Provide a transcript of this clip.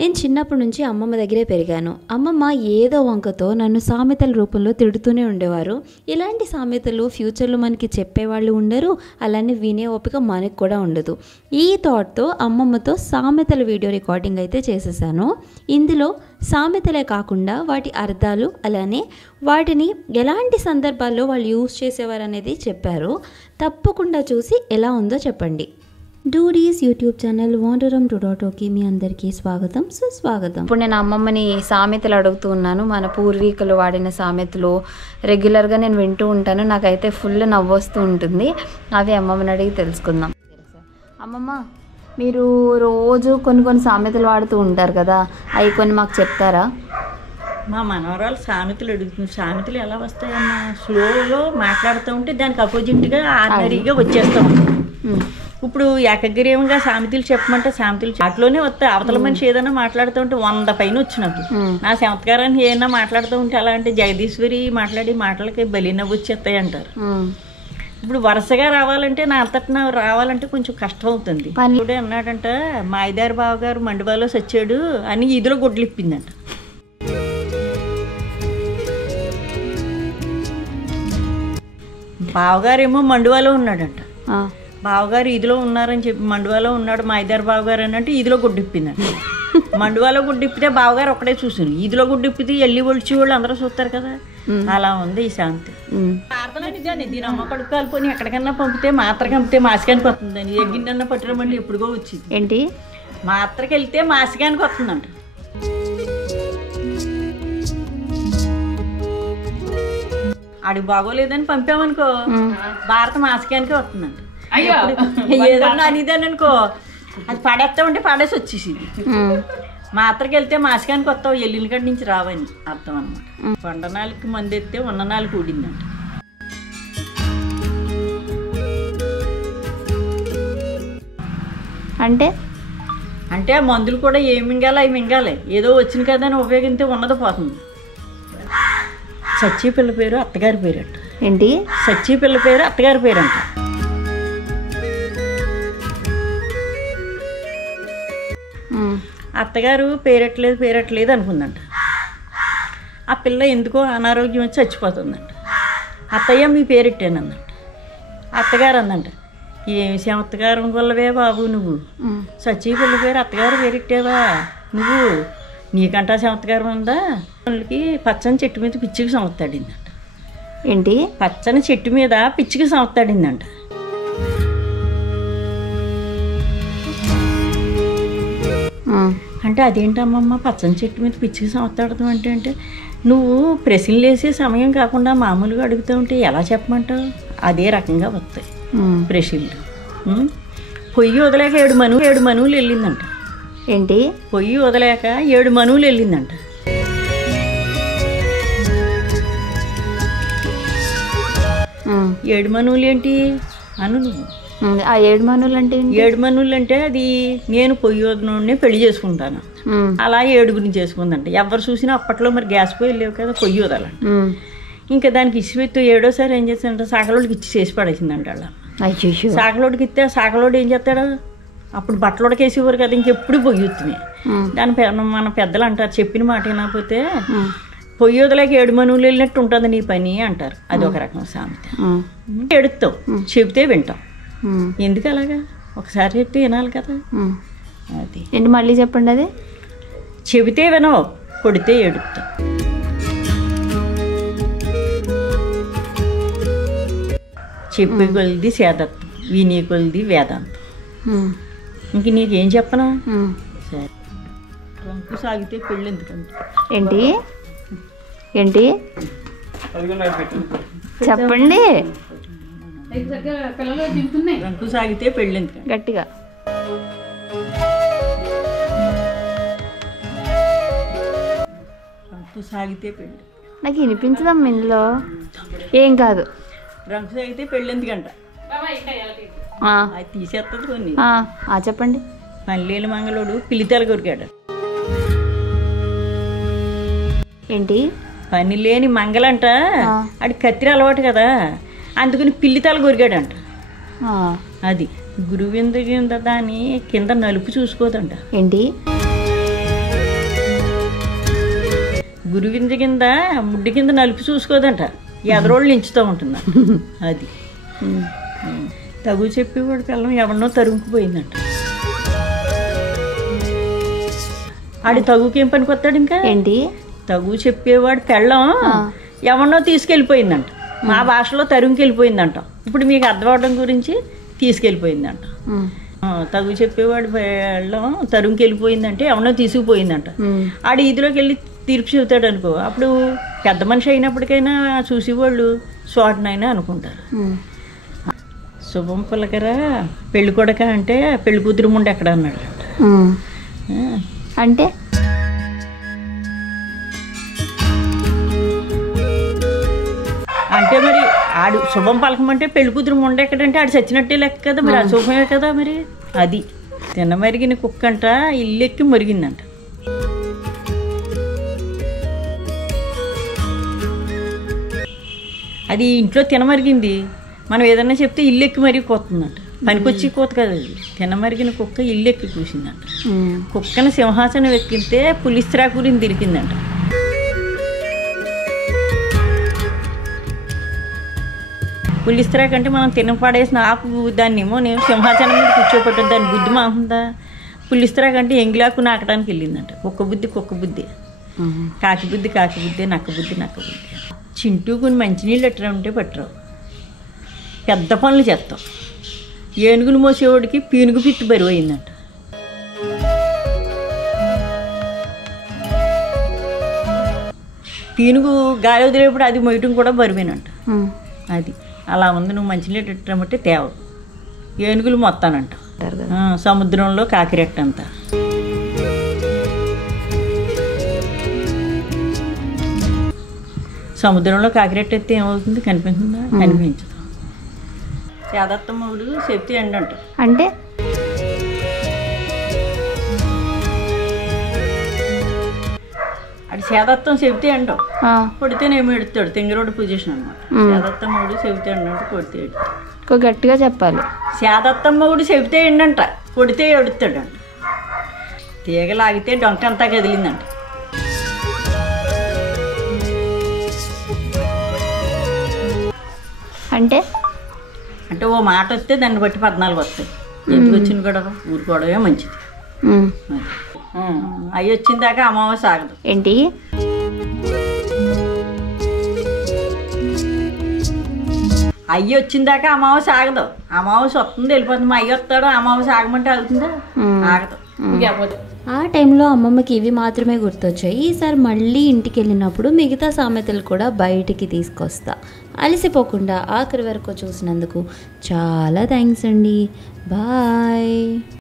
నేను చిన్నప్పటి నుంచి అమ్మమ్మ దగ్గరే పెరిగాను. అమ్మమ్మ ఏదో వంకతో నన్ను సామెతల రూపంలో తిడుతూనే ఉండేవారు. ఇలాంటి సామెతలు ఫ్యూచర్లో మనకి చెప్పేవాళ్ళు ఉండరు, అలానే వినే ఓపిక మనకు కూడా ఉండదు. ఈ థాట్తో అమ్మమ్మతో సామెతల వీడియో రికార్డింగ్ అయితే చేసేసాను. ఇందులో సామెతలే కాకుండా వాటి అర్థాలు, అలానే వాటిని ఎలాంటి సందర్భాల్లో వాళ్ళు యూజ్ చేసేవారు అనేది చెప్పారు. తప్పకుండా చూసి ఎలా ఉందో చెప్పండి. డూడీస్ యూట్యూబ్ ఛానల్ వాండరం టుడాటోకి మీ అందరికీ స్వాగతం, సుస్వాగతం. ఇప్పుడు నేను అమ్మమ్మని సామెతలు అడుగుతూ ఉన్నాను. మన పూర్వీకులు వాడిన సామెతలు రెగ్యులర్గా నేను వింటూ ఉంటాను. నాకైతే ఫుల్ నవ్వొస్తూ ఉంటుంది. అవి అమ్మమ్మని అడిగి తెలుసుకుందాం. అమ్మమ్మ, మీరు రోజు కొన్ని సామెతలు వాడుతూ ఉంటారు కదా, అవి కొన్ని మాకు చెప్తారా? మా మనవరాలు సామెతలు అడుగుతుంది. సామెతలు ఎలా వస్తాయమ్మా? స్లోలో మాట్లాడుతూ ఉంటే దానికి అపోజిట్గా ఆర్డినరీగా వచ్చేస్తాం. ఇప్పుడు ఏకగ్రీవంగా సామెతలు చెప్పమంటే సామెతలు అట్లోనే వస్తాయి. అవతల మనిషి ఏదైనా మాట్లాడుతూ ఉంటే 100 పైన వచ్చినప్పుడు నా చమత్కారాన్ని ఏదైనా మాట్లాడుతూ ఉంటే ఎలా అంటే జగదీశ్వరి మాట్లాడి మాటలకి బలి నవ్వు వచ్చేస్తాయి అంటారు. ఇప్పుడు వరుసగా రావాలంటే నా అంతటా రావాలంటే కొంచెం కష్టం అవుతుంది. ఇప్పుడే అన్నాడంట, మా ఐదారు బావగారు మండువాలో సచ్చాడు అని ఇదిలో గుడ్లు ఇప్పిందంట. బావగారేమో మండువాలో ఉన్నాడంట. బావగారు ఇదిలో ఉన్నారని చెప్పి మండువాలో ఉన్నాడు మా ఐదారు బావగారు అని అంటే ఇదిలో గుడ్డిప్పిందంట. మండువాలో గుడ్డిప్పితే బావగారు ఒక్కడే చూసాను, ఇదిలో గుడ్డిప్పితే ఎల్లి ఒలిచి వాళ్ళు అందరూ చూస్తారు కదా. అలా ఉంది ఈ శాంతి. దీని అమ్మ కడుపు కాలిపోయి ఎక్కడికన్నా పంపితే మాత్ర కంపితే మాసికానికి వస్తుందని ఎగ్గిండన్నా పట్టిరమంటే ఎప్పుడుగో వచ్చింది. ఏంటి? మాత్రకి వెళ్తే మాసికానికి వస్తుందంట. ఆడికి బాగోలేదని పంపామనుకో భారత మాసికానికి వస్తుందంట. ఏదన్నా అనిదాననుకో అది పడేస్తా ఉంటే పడేసి వచ్చేసింది. మాత్రకి వెళ్తే మాసికానికి వస్తావు, ఎల్లిన కాడి నుంచి రావని అర్థం అనమాట. కొండనాలకి మంది ఎత్తే ఉన్ననాలు కూడిందంట. అంటే అంటే ఆ మందులు కూడా ఏం మింగాలి అవి మింగాలి, ఏదో వచ్చిన కదా అని ఉపయోగిస్తే ఉన్నది పోతుంది. సచ్చి పిల్ల పేరు అత్తగారి పేరు అంట. ఏంటి? సచ్చి పిల్ల పేరు అత్తగారి పేరు అంట. అత్తగారు పేరట్లేదు అనుకుందంట. ఆ పిల్ల ఎందుకో అనారోగ్యం వచ్చి చచ్చిపోతుందంట. అత్తయ్య మీ పేరెట్టానందంట. అత్తగారు అందంట, ఏమి చమత్కారం వల్లవే బాబు నువ్వు, సచ్చి పిల్ల పేరు అత్తగారు పేరెట్టావా నువ్వు, నీకంటా చమత్కారం ఉందా? వాళ్ళకి పచ్చని చెట్టు మీద పిచ్చికి సమత్తాడిందంట. ఏంటి? పచ్చని చెట్టు మీద పిచ్చికి సమత్తాడిందంట. అంటే అదేంటమ్మమ్మ పచ్చని చెట్టు మీద పిచ్చికి సమత్తాడతాం అంటే నువ్వు ప్రశ్నలు వేసే సమయం కాకుండా మామూలుగా అడుగుతూ ఉంటే ఎలా చెప్పమంటావు? అదే రకంగా వస్తాయి ప్రశ్నలు. పొయ్యి వదలేక 7 మనువులు వెళ్ళిందంట. ఏంటి? పొయ్యి వదలేక 7 మనువులు వెళ్ళిందంట. ఏడు మనువులు ఏంటి అను నువ్వు? ఆ 7 మనువులు అంటే 7 మనువులు అంటే అది నేను పొయ్యి వదనోడినే పెళ్లి చేసుకుంటాను అలా 7గురిని చేసుకుందంట. ఎవరు చూసినా అప్పట్లో మరి గ్యాస్ పొయ్యి లేవు కదా, పొయ్యి వదలంట. ఇంకా దానికి ఇచ్చిపెత్తు 7ఓసారి ఏం చేస్తాడంట, సాకలోడికి ఇచ్చి చేసి పడేసిందంట. అలా సాకలోడికి ఇస్తే సాకలోడు ఏం చేస్తాడు, అప్పుడు బట్టలోడికి వేసేవారు కదా, ఇంకెప్పుడు పొయ్యి వస్తుంది. మన పెద్దలు అంటారు, చెప్పిన మాట వినకపోతే పొయ్యి వదలేక 7 మనువులు వెళ్ళినట్టు ఉంటుంది నీ పని అంటారు. అది ఒక రకం సామెత. ఎడుతావు, చెబితే వింటాం. ఎందుకు అలాగా? ఒకసారి చెప్తే వినాలి కదా. అది ఏంటి మళ్ళీ చెప్పండి. అది చెబితే వినవు, కొడితే ఎడుతావు. చెప్పే కొలిది సేదత్వం, వినే కొలిది వేదాంతం. ఇంక నీకేం చెప్పనా? సరే, రంకు సాగితే పెళ్ళి ఎందుకంటే ఏంటి ఏంటి చెప్పండి. రంకు సాగితే పెళ్ళి ఎందుకంటే గట్టిగా రంకు సాగితే పెళ్ళి. నాకు వినిపించదమ్మా ఇందులో. ఏం కాదు. రంకు సాగితే పెళ్ళి ఎందుకంట అది తీసేస్తుంది కొన్ని. చెప్పండి. మల్లెల మంగళోడు పిల్లితల కొరికాడు. ఏంటి? పని లేని మంగళంట అది కత్తిరి అలవాటు కదా, అందుకని పిల్లితల కొరికాడంట. అది గురువింద దాని కింద నలుపు చూసుకోదంట. ఏంటి? గురువింజ కింద ముడ్డి కింద నలుపు చూసుకోదంట, ఎదరోళ్ళు ఎంచుతూ ఉంటుందంట. అది తగు చెప్పేవాడు పిల్లం ఎవరినో తరుముకుపోయిందంట. ఆడి తగుకేం పనికి వస్తాడు ఇంకా ఏంటి? తగు చెప్పేవాడు పెళ్ళం ఎవరినో తీసుకెళ్ళిపోయిందంట. మా భాషలో తరుముకెళ్ళిపోయిందంట. ఇప్పుడు మీకు అర్థం అవడం గురించి తీసుకెళ్ళిపోయిందంట. తగు చెప్పేవాడు పెళ్ళం తరుముకెళ్ళిపోయిందంటే ఎవరినో తీసుకుపోయిందంట. ఆడి ఈదిలోకి వెళ్ళి తీర్పు చెబుతాడు అనుకో, అప్పుడు పెద్ద మనిషి అయినప్పటికైనా చూసేవాళ్ళు చోటనైనా అనుకుంటారు. శుభం పలకరా పెళ్ళి కొడక అంటే పెళ్లి కూతురు ముందు ఎక్కడ అన్నాడు అంటే అంటే మరి ఆడు శుభం పలకమంటే పెళ్లి కూతురు ముండ ఎక్కడంటే ఆడు చచ్చినట్టే లెక్క కదా, మరి అది శుభమే కదా. మరి అది తిన్న మరిగిన కుక్క అంట ఇల్లెక్కి మరిగిందంట. అది ఇంట్లో తినమరిగింది, మనం ఏదన్నా చెప్తే ఇల్లెక్కి మరిగి కోతుందంట. పనికొచ్చి కోత కదా అది. తినమరిగిన కుక్క ఇల్లెక్కి కూసిందంట. కుక్కను సింహాసనం ఎక్కితే పులిస్త్రాకురిని తిరిగిందంట. పులిస్త్రాక్ అంటే మనం తినపడేసిన ఆకు, దాన్ని ఏమో నేను సింహాసనం మీద కూర్చోపెట్టాను, దాని బుద్ధి మాకుందా. పులిస్త్రాక్ అంటే ఎంగిలాకు నాకడానికి వెళ్ళిందంట. కుక్క బుద్ధి కుక్క బుద్ధి, కాకి బుద్ధి కాకి బుద్ధి, నక్క బుద్ధి నక్క బుద్ధి. చింటూ కొన్ని మంచినీళ్ళు ఎట్లా ఉంటే పట్టరావు, పెద్ద పనులు చేస్తాం. ఏనుగులు మోసేవాడికి పీనుగు పిత్తి బరువు అయిందంట. పీనుగు గాలి వదిలేప్పుడు అది మొయ్యటం కూడా బరువేనంట. అది అలా ఉంది. నువ్వు మంచినీళ్ళు ఎట్టమంటే తేవ ఏనుగులు మొత్తానంట. సముద్రంలో కాకిరెట్ట అంతా. సముద్రంలో కాకిరెట్ట ఎత్తే ఏమవుతుంది? కనిపించిందా? కనిపించదు. చేదత్తమ్మడు చెప్తే ఏంటంట అంటే అది చేదత్తం చెబితే అంటాం, కొడితేనేమో ఎడుతాడు. తెంగరోడు పొజిషన్ అనమాట. చేదత్తమ్మడు చెబితే ఏంటంటే కొడితే ఎడుతాడు. గట్టిగా చెప్పాలి. చేదత్తమ్మడు చెబితే ఏంటంట కొడితే ఎడుతాడంట. తీగలాగితే డొంక అంతా కదిలిందంట. అంటే అంటే ఓ మాట వస్తే దాన్ని బట్టి 14 వస్తాయి. ఎందుకు వచ్చిన గొడవ? ఊరు గొడవే మంచిది. అవి వచ్చిన దాకా అమావాస్య ఆగదు. ఏంటి? అయ్యి వచ్చిన దాకా అమావాస్య ఆగదు. అమావాస్య వస్తుంది వెళ్ళిపోతుంది. మా అయ్యి వస్తాడు, అమావాస్య ఆగమంటే ఆగుతుందా? ఆగదు. ఇంకపోతే ఆ టైంలో అమ్మమ్మకి ఇవి మాత్రమే గుర్తొచ్చాయి. ఈసారి మళ్ళీ ఇంటికి వెళ్ళినప్పుడు మిగతా సామెతలు కూడా బయటికి తీసుకొస్తా. అలసిపోకుండా ఆఖరి వరకు చూసినందుకు చాలా థ్యాంక్స్ అండి. బాయ్.